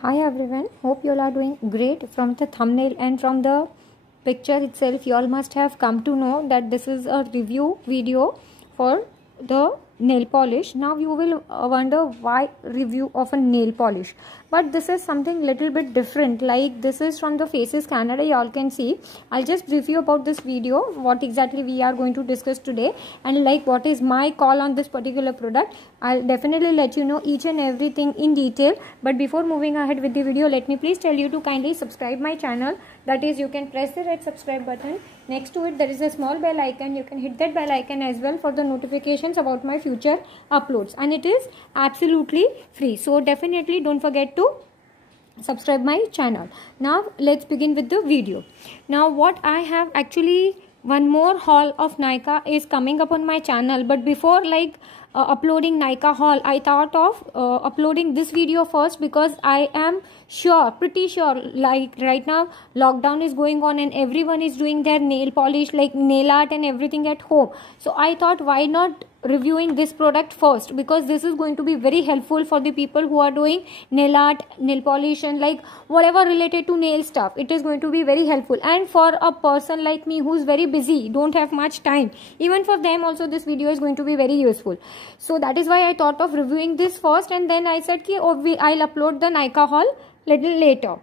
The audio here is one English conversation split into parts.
Hi everyone, hope you all are doing great. From the thumbnail and from the picture itself, you all must have come to know that this is a review video for the nail polish. Now you will wonder why review of a nail polish, but this is something little bit different. Like this is from the Faces Canada, you all can see. I'll just brief you about this video, what exactly we are going to discuss today, and like what is my call on this particular product. I'll definitely let you know each and everything in detail. But before moving ahead with the video, let me please tell you to kindly subscribe my channel. That is, you can press the red subscribe button. Next to it there is a small bell icon. You can hit that bell icon as well for the notifications about my future uploads, and it is absolutely free. So definitely don't forget to subscribe my channel. Now let's begin with the video. Now what I have actually, one more haul of Nykaa is coming up on my channel, but before uploading Nykaa haul, I thought of uploading this video first, because I am sure, pretty sure, like right now lockdown is going on and everyone is doing their nail polish, like nail art and everything at home. So I thought, why not reviewing this product first, because this is going to be very helpful for the people who are doing nail art, nail polish, and like whatever related to nail stuff. It is going to be very helpful, and for a person like me who's very busy, don't have much time, even for them also this video is going to be very useful. So that is why I thought of reviewing this first, and then I said I'll upload the Nykaa haul little later.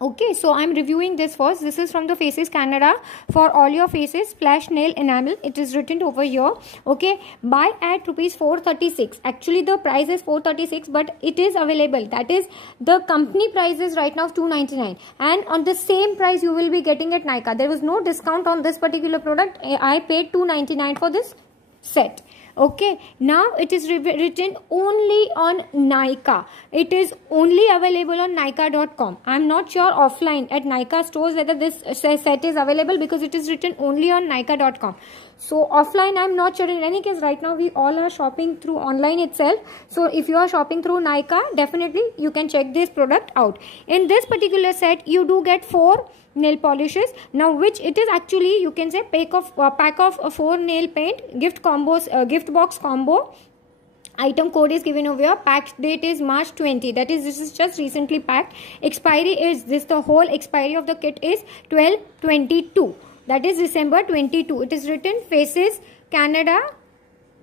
Okay, so I'm reviewing this first. This is from the Faces Canada for all your faces splash nail enamel. It is written over here. Okay, buy at rupees 436. Actually the price is 436, but it is available. That is, the company price is right now 299, and on the same price you will be getting at Nykaa. There was no discount on this particular product. I paid 299 for this set. Okay, now it is written only on Nykaa. It is only available on Nykaa.com. I'm not sure offline at Nykaa stores whether this set is available, because it is written only on Nykaa.com. So offline I'm not sure. In any case, right now we all are shopping through online itself. So if you are shopping through Nykaa, definitely you can check this product out. In this particular set you do get 4 nail polishes. Now which it is actually, you can say, pack of 4 nail paint gift combos, gift box combo. Item code is given over here. Pack date is March 20. That is, this is just recently packed. Expiry is this, the whole expiry of the kit is 12/22. That is December 22. It is written Faces Canada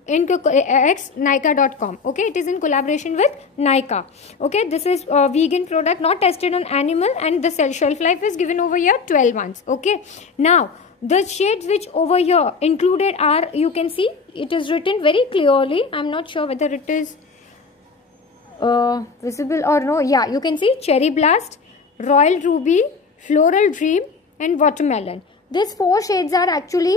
in Nykaa.com. Okay, it is in collaboration with Nykaa. Okay, this is a vegan product, not tested on animal, and the shelf life is given over here 12 months. Okay, now the shades which over here included are, you can see it is written very clearly. I'm not sure whether it is visible or no. Yeah, you can see Cherry Blast, Royal Ruby, Floral Dream, and Watermelon. These 4 shades are actually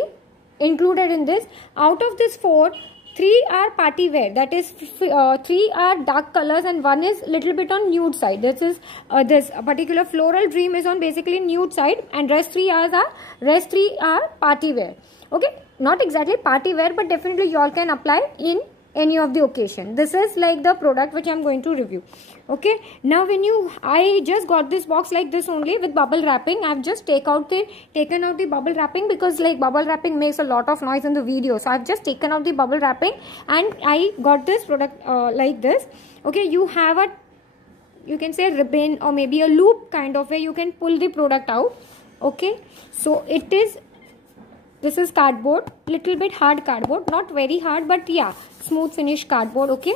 included in this. Out of this 4, 3 are party wear, that is 3 are dark colors and 1 is little bit on nude side. This is this particular Floral Dream is on basically nude side, and rest 3 are party wear. Okay, not exactly party wear, but definitely you all can apply in any of the occasion. This is like the product which I'm going to review. Okay, now I just got this box like this only with bubble wrapping. I've just taken out the bubble wrapping, because like bubble wrapping makes a lot of noise in the video. So I've just taken out the bubble wrapping and I got this product like this. Okay, you have a, you can say, ribbon or maybe a loop kind of way you can pull the product out. Okay, so this is cardboard, little bit hard cardboard, not very hard, but yeah, smooth finish cardboard. Okay,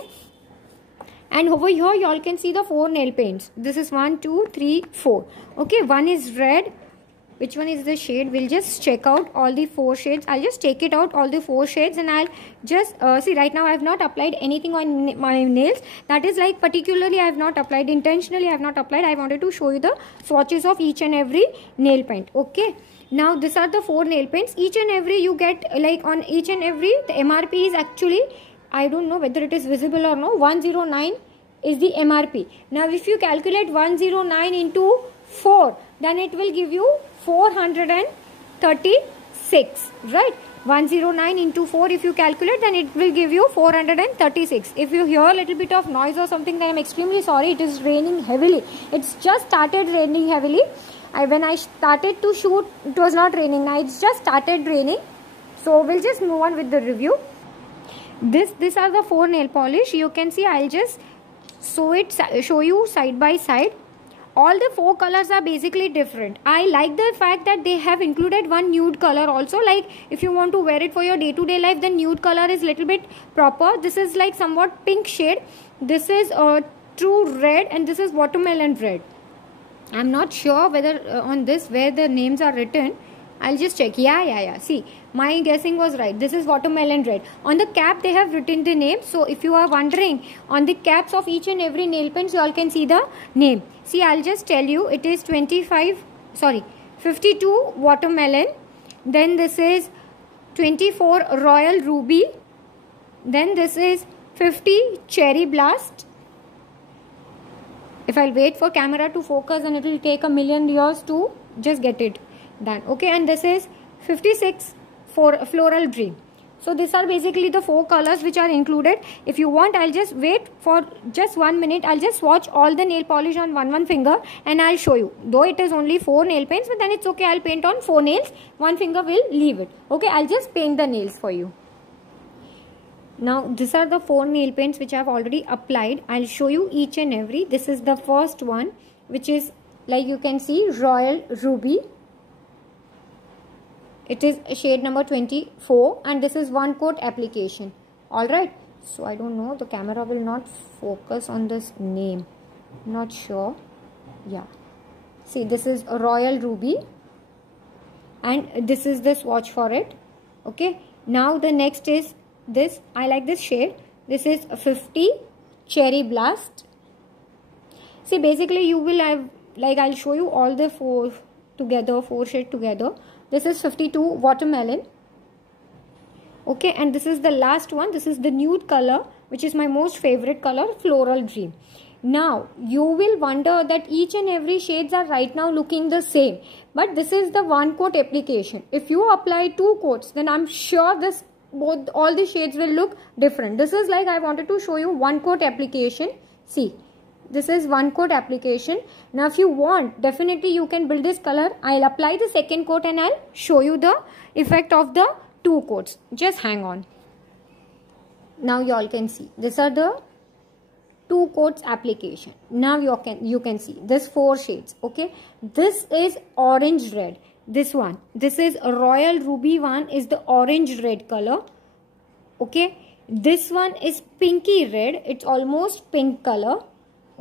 and over here you all can see the 4 nail paints. This is 1, 2, 3, 4. Okay, one is red. Which one is the shade? We'll just check out all the 4 shades. I'll just take it out, all the 4 shades, and I'll just see. Right now I have not applied anything on my nails. That is, like, particularly I have not applied, intentionally I have not applied. I wanted to show you the swatches of each and every nail paint. Okay, now these are the 4 nail paints. Each and every you get, like, on each and every, the MRP is actually, I don't know whether it is visible or no, 109 is the MRP. Now if you calculate 109 into 4, then it will give you 436, right? 109 into 4, if you calculate, then it will give you 436. If you hear a little bit of noise or something, then I'm extremely sorry. It is raining heavily. It's just started raining heavily. When I started to shoot, it was not raining. Now it's just started raining. So we'll just move on with the review. These are the 4 nail polish. You can see, I'll just show you side by side. All the 4 colors are basically different. I like the fact that they have included one nude color also. Like if you want to wear it for your day-to-day life, then nude color is little bit proper. This is like somewhat pink shade. This is true red, and this is watermelon red. I'm not sure whether on this where the names are written. I'll just check. Yeah. See, my guessing was right. This is watermelon red. On the cap, they have written the name. So if you are wondering, on the caps of each and every nail pens, you all can see the name. See, I'll just tell you. It is 52 watermelon. Then this is 24 royal ruby. Then this is 50 cherry blast. If I'll wait for camera to focus, and it will take a million years to just get it done. Okay, and this is 56 for floral dream. So these are basically the 4 colors which are included. If you want, I'll just wait for just 1 minute. I'll just swatch all the nail polish on one finger, and I'll show you. Though it is only 4 nail paints, but then it's okay. I'll paint on 4 nails. 1 finger will leave it. Okay, I'll just paint the nails for you. Now these are the 4 nail paints which I have already applied. I'll show you each and every. This is the first one, which is, like you can see, royal ruby. It is shade number 24, and this is 1 coat application. Alright, so I don't know, the camera will not focus on this name. Not sure. Yeah. See, this is a royal ruby, and this is the swatch for it. Okay. Now the next is this. I like this shade. This is 50 cherry blast. See, basically you will have, like, I'll show you all the 4 together, 4 shades together. This is 52 watermelon. Okay, and this is the last one. This is the nude color, which is my most favorite color, floral dream. Now you will wonder that each and every shades are right now looking the same, but this is the 1 coat application. If you apply 2 coats, then I'm sure this all the shades will look different. This is like, I wanted to show you 1 coat application. See, this is 1 coat application. Now if you want, definitely you can build this color. I'll apply the 2nd coat and I'll show you the effect of the 2 coats. Just hang on. Now you all can see, these are the 2 coats application. Now you can see this 4 shades. Okay, this is orange red. This one, this is a royal ruby one, is the orange red color. Okay, this one is pinky red. It's almost pink color.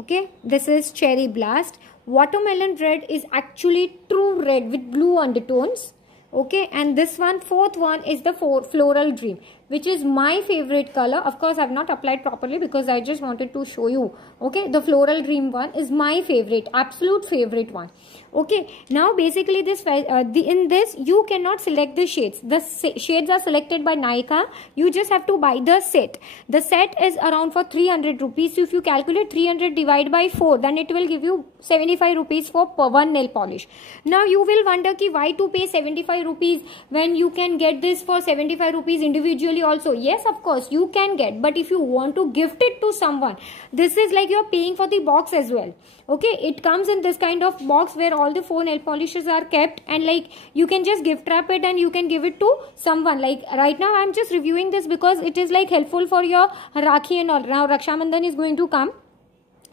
Okay, this is cherry blast. Watermelon red is actually true red with blue undertones. Okay, and this one, 4th one, is the floral dream, which is my favorite color. Of course, I have not applied properly because I just wanted to show you. Okay, the floral dream one is my favorite, absolute favorite one. Okay, now basically this in this you cannot select the shades. The shades are selected by Nykaa. You just have to buy the set. The set is around for 300 rupees. So if you calculate 300 divided by 4, then it will give you 75 rupees for per 1 nail polish. Now you will wonder ki why to pay 75 rupees when you can get this for 75 rupees individually also. Yes, of course you can get, but if you want to gift it to someone, this is like you're paying for the box as well. Okay, it comes in this kind of box where all the 4 nail polishes are kept, and like you can just gift wrap it and you can give it to someone. Like right now I'm just reviewing this because it is like helpful for your Rakhi and all. Now Raksha Bandhan is going to come.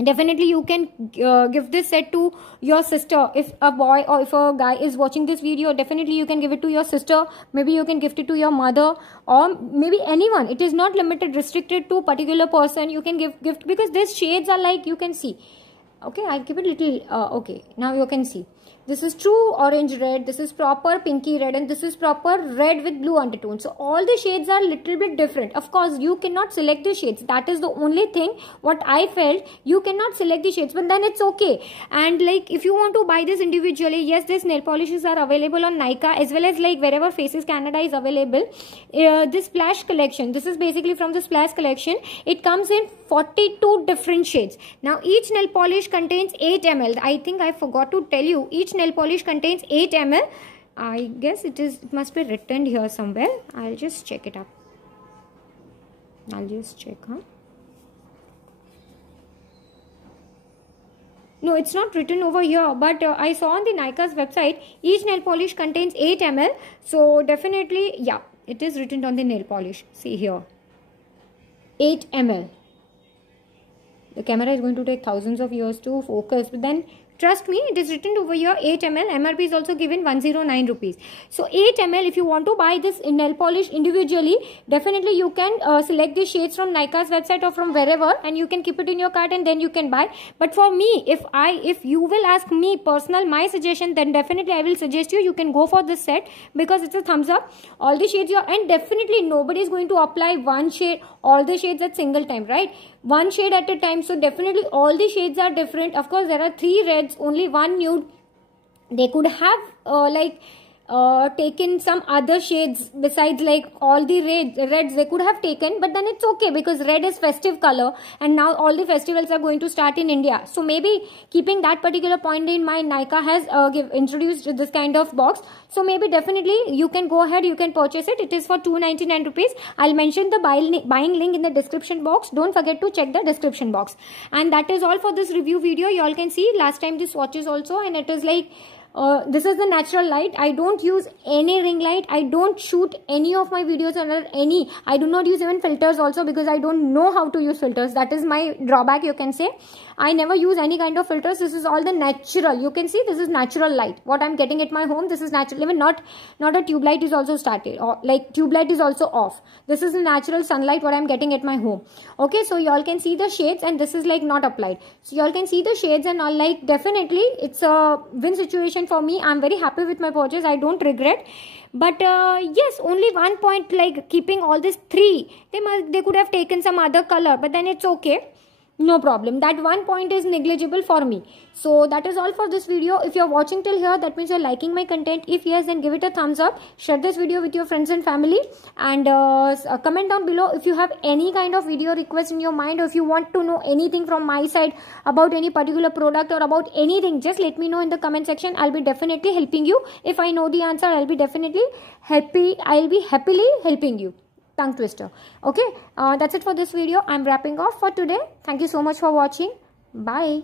Definitely you can give this set to your sister. If a boy or if a guy is watching this video, definitely you can give it to your sister. Maybe you can gift it to your mother, or maybe anyone. It is not limited, restricted to particular person. You can gift because these shades are like, you can see. Okay, I'll give it little. Okay, now you can see. This is true orange red, this is proper pinky red, and this is proper red with blue undertones. So all the shades are little bit different. Of course, you cannot select the shades. That is the only thing what I felt. You cannot select the shades, but then it's okay. And like if you want to buy this individually, yes, these nail polishes are available on Nykaa as well as like wherever Faces Canada is available. This Splash collection, this is basically from the Splash collection. It comes in 42 different shades. Now each nail polish contains 8 ml. I think I forgot to tell you, each nail polish contains 8 ml. I guess it must be written here somewhere. I'll just check it up. I'll just check, No, it's not written over here, but I saw on the Nykaa's website, each nail polish contains 8 ml. So definitely, yeah, it is written on the nail polish. See here, 8 ml. The camera is going to take thousands of years to focus, but then trust me, it is written over here 8 ml. MRP is also given 109 rupees. So 8 ml, if you want to buy this nail polish individually, definitely you can select the shades from Nykaa's website or from wherever, and you can keep it in your cart and then you can buy. But for me, if you will ask me personal my suggestion, then definitely I will suggest you can go for this set, because it's a thumbs up. All the shades and definitely nobody is going to apply one shade, all the shades at single time, right? One shade at a time. So definitely all the shades are different. Of course, there are 3 reds, only 1 nude. They could have taken some other shades besides, like all the reds they could have taken, but then it's okay, because red is festive color and now all the festivals are going to start in India. So maybe keeping that particular point in mind, Nykaa has introduced this kind of box. So maybe definitely you can go ahead, you can purchase it. It is for 299 rupees. I'll mention the buying link in the description box. Don't forget to check the description box. And that is all for this review video. You all can see last time the swatches also, and it is like this is the natural light. I don't use any ring light. I don't shoot any of my videos under any. I do not use even filters also, because I don't know how to use filters. That is my drawback, you can say. I never use any kind of filters. This is all the natural. You can see this is natural light. What I'm getting at my home, this is natural. Even not a tube light is also started, or like tube light is also off. This is the natural sunlight what I'm getting at my home. Okay, so you all can see the shades, and this is like not applied. So you all can see the shades and all. Like definitely it's a win situation for me. I'm very happy with my purchase. I don't regret. But yes, only one point, like keeping all these 3, they could have taken some other color, but then it's okay. No problem. That one point is negligible for me. So that is all for this video. If you're watching till here, that means you're liking my content. If yes, then give it a thumbs up. Share this video with your friends and family. And comment down below if you have any kind of video request in your mind, or if you want to know anything from my side about any particular product or about anything. Just let me know in the comment section. I'll be definitely helping you. If I know the answer, I'll be definitely happy. I'll be happily helping you. Tongue twister. Okay, that's it for this video. I'm wrapping off for today. Thank you so much for watching. Bye.